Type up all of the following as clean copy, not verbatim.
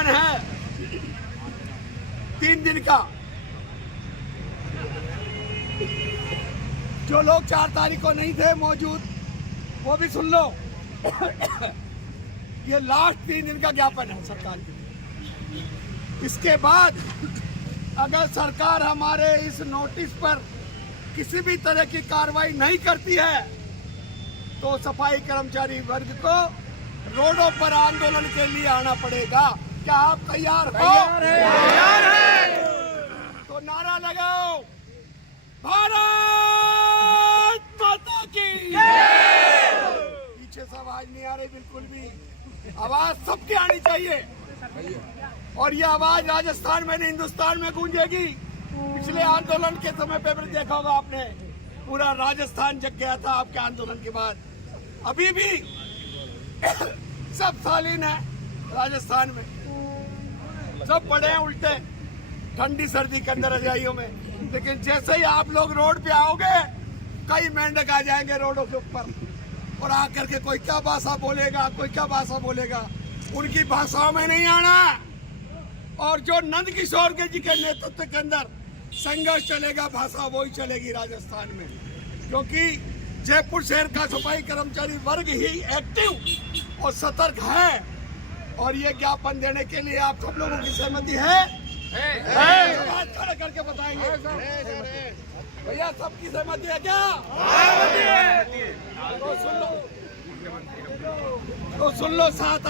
ज्ञापन है 3 दिन का। जो लोग 4 तारीख को नहीं थे मौजूद वो भी सुन लो। ये लास्ट 3 दिन का ज्ञापन है सरकार के। इसके बाद अगर सरकार हमारे इस नोटिस पर किसी भी तरह की कार्रवाई नहीं करती है तो सफाई कर्मचारी वर्ग को रोडों पर आंदोलन के लिए आना पड़ेगा। क्या आप तैयार हो? तैयार है। तो नारा लगाओ, भारत माता की जय। पीछे से आवाज नहीं आ रही बिल्कुल भी, आवाज सबकी आनी चाहिए और ये आवाज राजस्थान में नहीं हिंदुस्तान में गूंजेगी। पिछले आंदोलन के समय पे भी देखा होगा आपने, पूरा राजस्थान जग गया था आपके आंदोलन के बाद। अभी भी सब शालीन है राजस्थान में, सब पड़े हैं उल्टे ठंडी सर्दी के अंदर रजाइयों में। लेकिन जैसे ही आप लोग रोड पे आओगे कई मेंढक आ जाएंगे रोडों के ऊपर और आकर के कोई क्या भाषा बोलेगा, कोई क्या भाषा बोलेगा, उनकी भाषाओं में नहीं आना। और जो नंद किशोर के जी के नेतृत्व के अंदर संघर्ष चलेगा, भाषा वही चलेगी राजस्थान में। क्योंकि जयपुर शहर का सफाई कर्मचारी वर्ग ही एक्टिव और सतर्क है और ये ज्ञापन देने के लिए आप सब लोगों की सहमति है? खड़े करके बताएंगे भैया, सबकी सहमति है क्या? तो सुन लो 7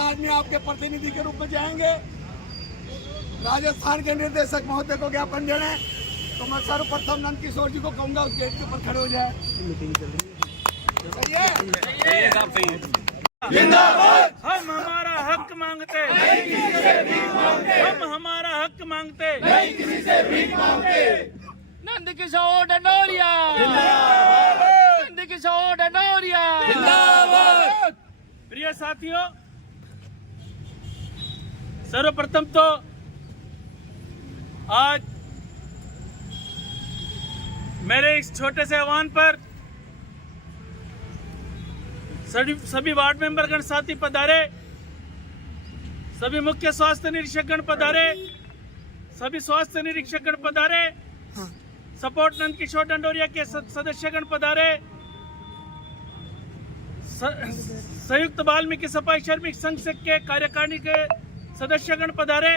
आदमी आपके प्रतिनिधि के रूप में जाएंगे राजस्थान के निर्देशक महोदय को ज्ञापन देने। तो मैं सर्वप्रथम नंद किशोर जी को कहूंगा उस गेट के ऊपर खड़े हो जाए। जिंदाबाद। हम हमारा हक मांगते, हम हमारा हक मांगते, नहीं किसी से भीख मांगते। नंद किशोर डंडोरिया जिंदाबाद, नंद किशोर डंडोरिया जिंदाबाद। प्रिय साथियों, सर्वप्रथम तो आज मेरे इस छोटे से आह्वान पर सभी वार्ड मेंबरगण साथी पधारे, सभी मुख्य स्वास्थ्य निरीक्षकगण पधारे, सभी स्वास्थ्य निरीक्षकगण पधारे, सपोर्ट नंद किशोर डंडोरिया के सदस्यगण पधारे, संयुक्त वाल्मीकि सफाई श्रमिक संघ के कार्यकारिणी के सदस्यगण पधारे,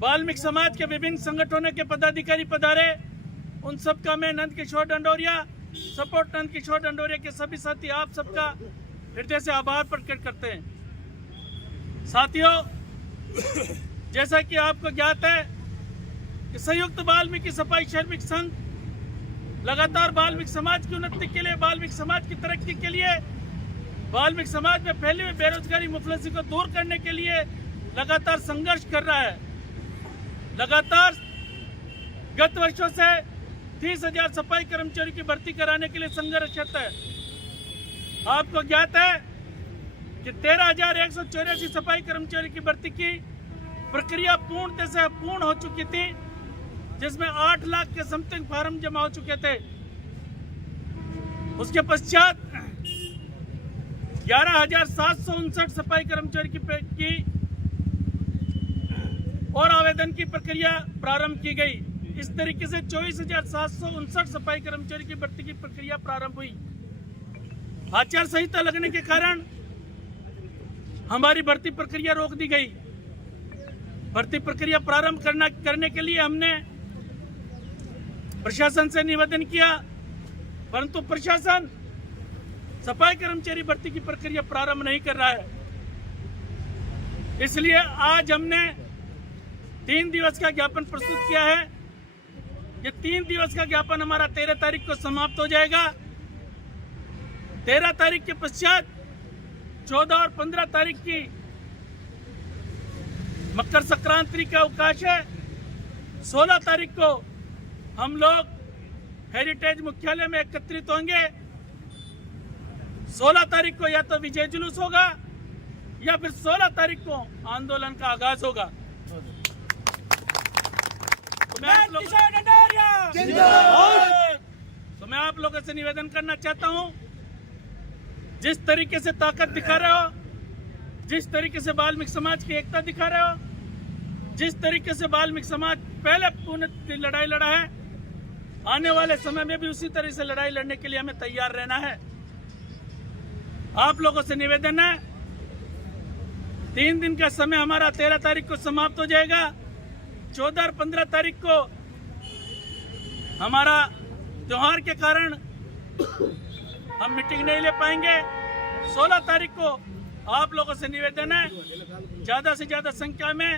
वाल्मीकि समाज के विभिन्न संगठनों के पदाधिकारी पधारे। उन सबका मैं नंद किशोर डंडोरिया, सपोर्ट नंद किशोर डंडोरिया के सभी साथी आप सबका हृदय से आभार प्रकट करते हैं। साथियों, जैसा कि आपको ज्ञात है कि संयुक्त वाल्मीकि सफाई श्रमिक संघ लगातार वाल्मीकि समाज की उन्नति के लिए, वाल्मीकि समाज की तरक्की के लिए, वाल्मीकि समाज में फैली हुई बेरोजगारी मुफलिसी को दूर करने के लिए लगातार संघर्ष कर रहा है। लगातार गत वर्षों से 30,000 सफाई कर्मचारियों की भर्ती कराने के लिए संघर्षरत है। आपको ज्ञात है कि 13,184 सफाई कर्मचारियों की भर्ती की प्रक्रिया पूर्णतः से पूर्ण हो चुकी थी, जिसमें 8 लाख के समथिंग फार्म जमा हो चुके थे। उसके पश्चात 11,759 सफाई कर्मचारी की और आवेदन की प्रक्रिया प्रारंभ की गई। इस तरीके से 24,759 सफाई कर्मचारी की भर्ती की प्रक्रिया प्रारंभ हुई। आचार संहिता लगने के कारण हमारी भर्ती प्रक्रिया रोक दी गई। भर्ती प्रक्रिया प्रारंभ करने के लिए हमने प्रशासन से निवेदन किया, परंतु प्रशासन सफाई कर्मचारी भर्ती की प्रक्रिया प्रारंभ नहीं कर रहा है। इसलिए आज हमने 3 दिवस का ज्ञापन प्रस्तुत किया है। ये 3 दिवस का ज्ञापन हमारा 13 तारीख को समाप्त हो जाएगा। 13 तारीख के पश्चात 14 और 15 तारीख की मकर संक्रांति का अवकाश है। 16 तारीख को हम लोग हेरिटेज मुख्यालय में एकत्रित होंगे। 16 तारीख को या तो विजय जुलूस होगा या फिर 16 तारीख को आंदोलन का आगाज होगा। तो मैं आप लोगों से निवेदन करना चाहता हूं, जिस तरीके से ताकत दिखा रहे हो जिस तरीके से वाल्मीकि समाज की एकता दिखा रहे हो, जिस तरीके से वाल्मीकि समाज पहले पूर्ण लड़ाई लड़ा है, आने वाले समय में भी उसी तरह से लड़ाई लड़ने के लिए हमें तैयार रहना है। आप लोगों से निवेदन है, 3 दिन का समय हमारा 13 तारीख को समाप्त हो जाएगा। 14 और 15 तारीख को हमारा त्योहार के कारण हम मीटिंग नहीं ले पाएंगे। 16 तारीख को आप लोगों से निवेदन है, ज्यादा से ज्यादा संख्या में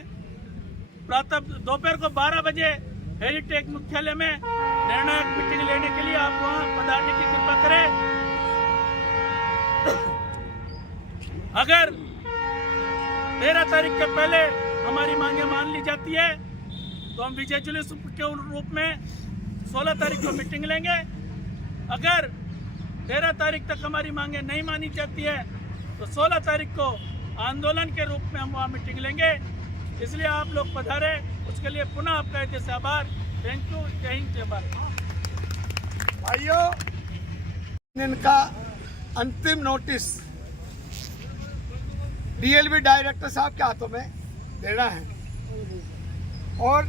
प्रातः दोपहर को 12 बजे हेरिटेज मुख्यालय में निर्णायक मीटिंग लेने के लिए आप वहां पधारने की कृपा करें। अगर 13 तारीख के पहले हमारी मांगे मान ली जाती है तो हम विजय जुलूस के रूप में 16 तारीख को मीटिंग लेंगे। अगर 13 तारीख तक हमारी मांगे नहीं मानी जाती है तो 16 तारीख को आंदोलन के रूप में हम वहाँ मीटिंग लेंगे। इसलिए आप लोग पधारे, उसके लिए पुनः आपका हृदय से आभार। Thank you. जय हिंद, जय भारत। भाइयों, इनका अंतिम नोटिस डीएलवी डायरेक्टर साहब के हाथों में देना है और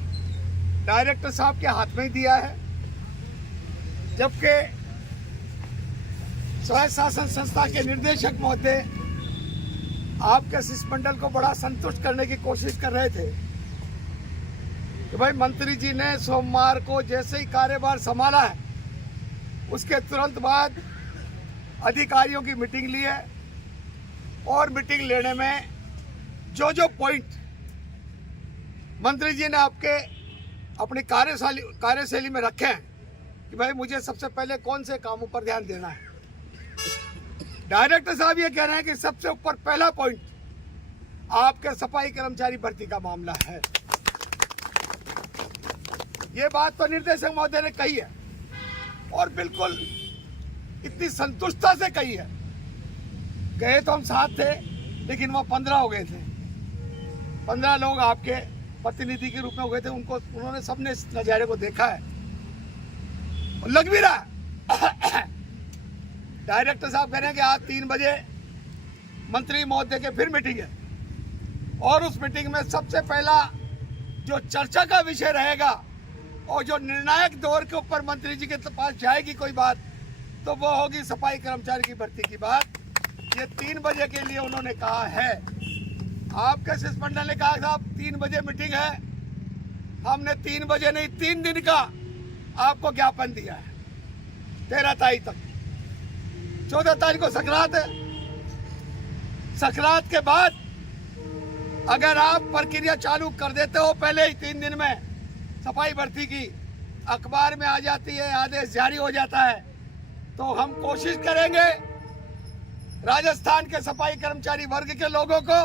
डायरेक्टर साहब के हाथ में ही दिया है, जबकि स्वयं शासन संस्था के निदेशक महोदय आपके शिष्टमंडल को बड़ा संतुष्ट करने की कोशिश कर रहे थे कि भाई मंत्री जी ने सोमवार को जैसे ही कार्यभार संभाला है उसके तुरंत बाद अधिकारियों की मीटिंग ली है और मीटिंग लेने में जो पॉइंट मंत्री जी ने आपके अपनी कार्यशैली में रखे हैं कि भाई मुझे सबसे पहले कौन से कामों पर ध्यान देना है। डायरेक्टर साहब ये कह रहे हैं कि सबसे ऊपर पहला पॉइंट आपके सफाई कर्मचारी भर्ती का मामला है। ये बात तो निर्देशक महोदय ने कही है और बिल्कुल इतनी संतुष्टता से कही है। गए तो हम 7 थे लेकिन वो 15 हो गए थे। 15 लोग आपके प्रतिनिधि के रूप में हो गए थे। उन्होंने सबने इस नजारे को देखा है और लग भी रहा। डायरेक्टर साहब कह रहे हैं कि आज 3 बजे मंत्री महोदय के फिर मीटिंग है और उस मीटिंग में सबसे पहला जो चर्चा का विषय रहेगा और जो निर्णायक दौर के ऊपर मंत्री जी के पास जाएगी कोई बात, तो वो होगी सफाई कर्मचारी की भर्ती की बात। ये 3 बजे के लिए उन्होंने कहा है। आपके शिष्टमंडल ने कहा साहब 3 बजे मीटिंग है, हमने 3 बजे नहीं 3 दिन का आपको ज्ञापन दिया है 13 तारीख तक। 14 तारीख को संक्रांत है। संक्रांत के बाद अगर आप प्रक्रिया चालू कर देते हो पहले ही 3 दिन में सफाई भर्ती की, अखबार में आ जाती है, आदेश जारी हो जाता है, तो हम कोशिश करेंगे राजस्थान के सफाई कर्मचारी वर्ग के लोगों को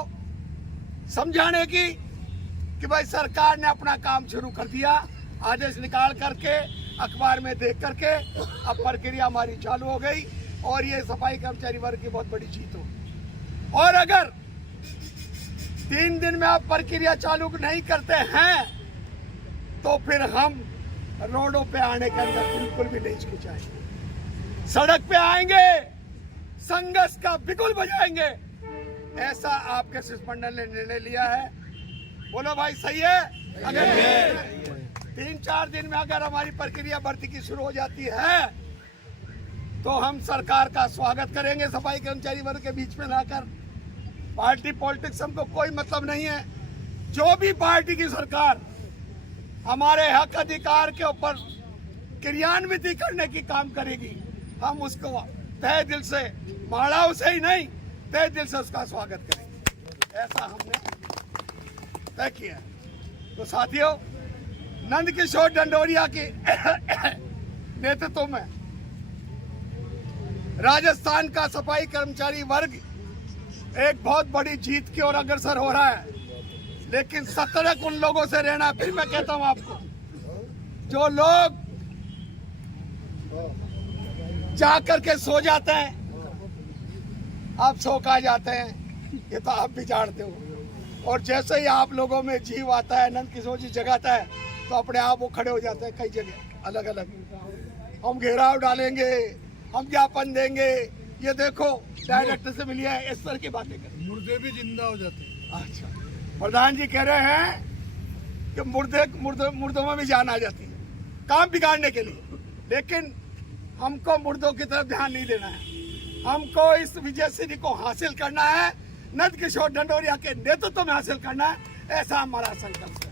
समझाने की कि भाई सरकार ने अपना काम शुरू कर दिया, आदेश निकाल करके अखबार में देख करके अब प्रक्रिया हमारी चालू हो गई और ये सफाई कर्मचारी वर्ग की बहुत बड़ी जीत हो। और अगर 3 दिन में आप प्रक्रिया चालू नहीं करते हैं तो फिर हम रोडों पे आने के अंदर बिल्कुल भी नहीं हिचकिचाएंगे, सड़क पे आएंगे, संघर्ष का बिगुल बजाएंगे। ऐसा आपके शिष्टमंडल ने निर्णय लिया है। बोलो भाई सही है? अगर 3-4 दिन में अगर हमारी प्रक्रिया भर्ती की शुरू हो जाती है तो हम सरकार का स्वागत करेंगे सफाई कर्मचारी वर्ग के बीच में लाकर। पार्टी पॉलिटिक्स हमको कोई मतलब नहीं है। जो भी पार्टी की सरकार हमारे हक अधिकार के ऊपर क्रियान्वित करने की काम करेगी, हम उसको तहे दिल से, माड़ाव से ही नहीं, तहे दिल से उसका स्वागत करेंगे। ऐसा हमने तय किया। तो साथियों, नंद किशोर डंडोरिया के नेतृत्व में राजस्थान का सफाई कर्मचारी वर्ग एक बहुत बड़ी जीत की ओर अग्रसर हो रहा है। लेकिन सतर्क उन लोगों से रहना। फिर मैं कहता हूं आपको, जो लोग जाकर के सो जाते हैं, आप सो खा जाते हैं, ये तो आप भी जानते हो। और जैसे ही आप लोगों में जीव आता है, नंद किशोर जी जगाता है, तो अपने आप वो खड़े हो जाते हैं कई जगह अलग अलग। हम घेराव डालेंगे, हम ज्ञापन देंगे, ये देखो डायरेक्टर से मिलिए, इस तरह की बातें कर। मुर्दे भी जिंदा हो जाते हैं। अच्छा, प्रधान जी कह रहे हैं कि मुर्दों में भी जान आ जाती है काम बिगाड़ने के लिए, लेकिन हमको मुर्दों की तरफ ध्यान नहीं देना है। हमको इस विजय सिंह को हासिल करना है, नंद किशोर ढंडोरिया के नेतृत्व में हासिल करना है, ऐसा हमारा संकल्प है।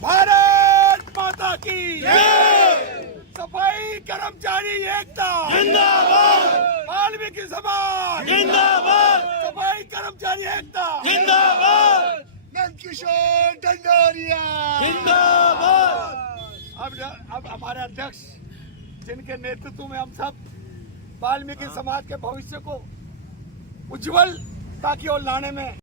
भारत माता की जय। सफाई कर्मचारी एकता जिंदाबाद, वाल्मीकि समाज जिंदाबाद, सफाई कर्मचारी एकता जिंदाबाद, नंद किशोर ढंडोरिया जिंदाबाद। अब हमारे अध्यक्ष जिनके नेतृत्व में हम सब वाल्मीकि समाज के भविष्य को उज्जवलता की ओर लाने में